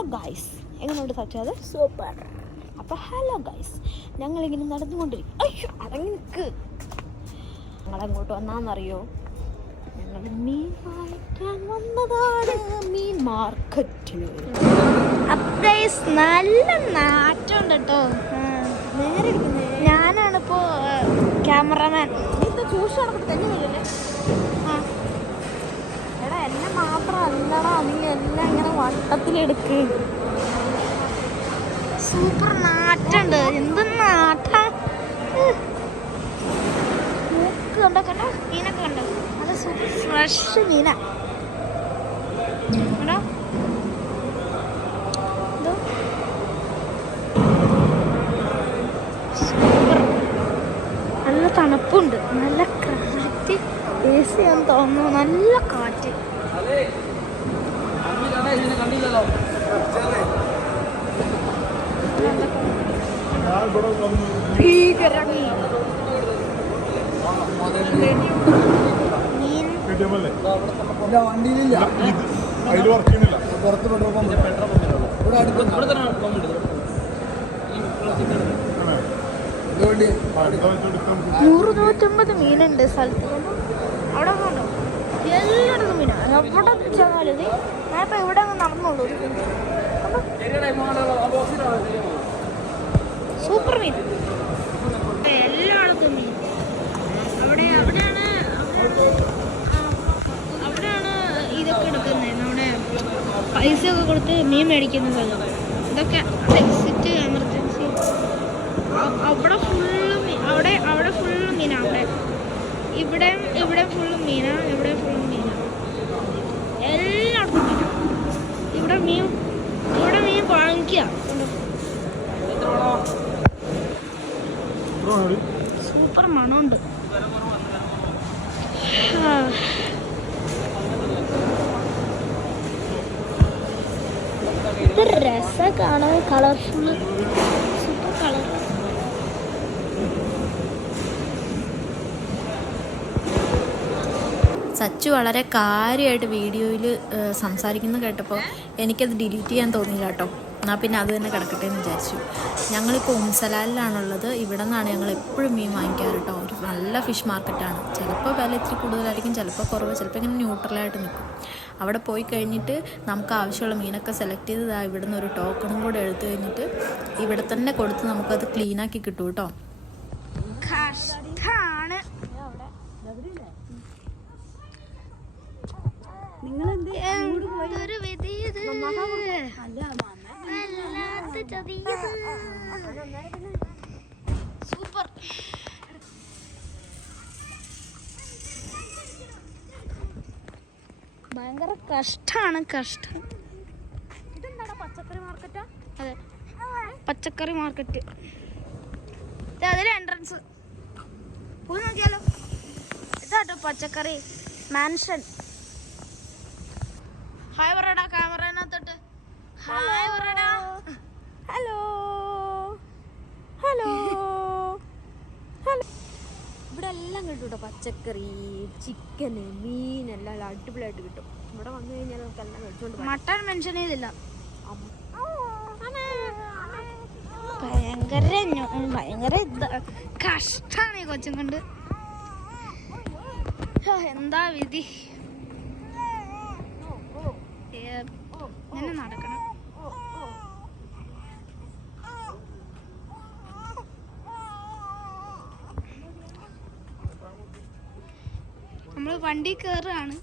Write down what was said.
Hello guys, എങ്ങനെയുണ്ട് സച്ചാത്? Super. അപ്പോൾ hello guys, ഞങ്ങളിങ്ങനെ നടന്നുകൊണ്ടിരിക്കും. അയ്യോ അടങ്ങി നിൽക്ക്. ഞങ്ങളെങ്ങോട്ട് വന്നാന്നറിയോ? ഞങ്ങൾ മീൻ വാങ്ങിക്കാൻ വന്നതാണ്, മീൻ മാർക്കറ്റിൽ. നല്ല നാറ്റുണ്ട് കേട്ടോ. ഞാനാണിപ്പോൾ ക്യാമറമാൻ. ചൂഷണം തന്നെ ചെയ്യല്ലേ? എടാ എന്നെ മാത്രമല്ലടാ, നീ എല്ലാം ഇങ്ങനെ വട്ടത്തിലെടുക്ക്. സൂപ്പർ നാറ്റുണ്ട്. എന്ത് നാട്ടാ! മൂക്ക് കണ്ടോ, കണ്ടോ മീനൊക്കെ കണ്ടോ? നല്ല സൂപ്പർ ഫ്രഷ് മീനാ കേട്ടോ. സൂപ്പർ. നല്ല തണുപ്പുണ്ട്, നല്ല കാറ്റ്. AC ആണെന്ന് തോന്നുന്നു. നല്ല കാറ്റ്. $100-150 മീനുണ്ട് സ്ഥലത്ത്. അവിടെ കണ്ടോ, എല്ലായിടത്തും മീനാണ്. എവിടെ ചെന്നാലും ഞാനിപ്പോൾ ഇവിടെ നടന്നുള്ളൂ. സൂപ്പർ മീൻ, എല്ലായിടത്തും മീൻ. അവിടെയാണ് ഇതൊക്കെ എടുക്കുന്നത്. നമ്മുടെ പൈസ ഒക്കെ കൊടുത്ത് മീൻ മേടിക്കുന്ന സ്ഥലം. ഇതൊക്കെ എക്സിറ്റ് എമർജൻസി. അവിടെ ഫുള്ള് അവിടെ ഫുള്ള് മീനാണ്. ഇവിടെ ഫുള്ള് മീനാണ്. ഇവിടെ ഫുള്ള് മീനാണ്. എല്ലായിടത്തും മീനാണ്. ഇവിടെ മീൻ വാങ്ങിക്കുക. സൂപ്പർ മണമുണ്ട്. ഇത് രസം കാണാൻ. Colourful, super colour. സച്ചു വളരെ കാര്യമായിട്ട് വീഡിയോയിൽ സംസാരിക്കുന്ന കേട്ടപ്പോൾ എനിക്കത് ഡിലീറ്റ് ചെയ്യാൻ തോന്നിയില്ല കേട്ടോ. എന്നാൽ പിന്നെ അത് തന്നെ കിടക്കട്ടെ എന്ന് വിചാരിച്ചു. ഞങ്ങളിപ്പോൾ ഉംസലാലിലാണുള്ളത്. ഇവിടെ നിന്നാണ് ഞങ്ങൾ എപ്പോഴും മീൻ വാങ്ങിക്കാറ് കേട്ടോ. ഒരു നല്ല ഫിഷ് മാർക്കറ്റാണ്. ചിലപ്പോൾ വില ഇത്തിരി കൂടുതലായിരിക്കും, ചിലപ്പോൾ കുറവ്, ചിലപ്പോൾ ഇങ്ങനെ ന്യൂട്രലായിട്ട് നിൽക്കും. അവിടെ പോയി കഴിഞ്ഞിട്ട് നമുക്ക് ആവശ്യമുള്ള മീനൊക്കെ സെലക്ട് ചെയ്ത് ഇവിടെ നിന്ന് ഒരു ടോക്കണും കൂടെ എടുത്തു കഴിഞ്ഞിട്ട് ഇവിടെ തന്നെ കൊടുത്ത് നമുക്കത് ക്ലീനാക്കി കിട്ടും കേട്ടോ. സൂപ്പർ. ഭയങ്കര കഷ്ടമാണ്, കഷ്ടം. ഇതെന്താ പച്ചക്കറി മാർക്കറ്റാ? അതെ, പച്ചക്കറി മാർക്കറ്റ്. അതിലെ എൻട്രൻസ് പോയി നോക്കിയാലോ. ഇതാട്ടോ പച്ചക്കറി മാൻഷൻ. ഹായ് പറയടാ ക്യാമറേനകത്തോട്ട്. ഹായ് പറയടാ. Hello hello hello. ഇവിടെ എല്ലാം കിട്ടും കേട്ടോ. പച്ചക്കറി, ചിക്കന്, മീൻ എല്ലാം അടിപൊളിയായിട്ട് കിട്ടും. ഇവിടെ വന്നു കഴിഞ്ഞാൽ നമുക്ക് എല്ലാം മേടിച്ചോണ്ട്. മട്ടൺ മെൻഷൻ ചെയ്തില്ല. ഭയങ്കര കഷ്ടാണ് ഈ കൊച്ചും കൊണ്ട്. എന്താ വിധി. ഇങ്ങനെ നടക്കണം. നമ്മൾ വണ്ടി കയറുകയാണ്.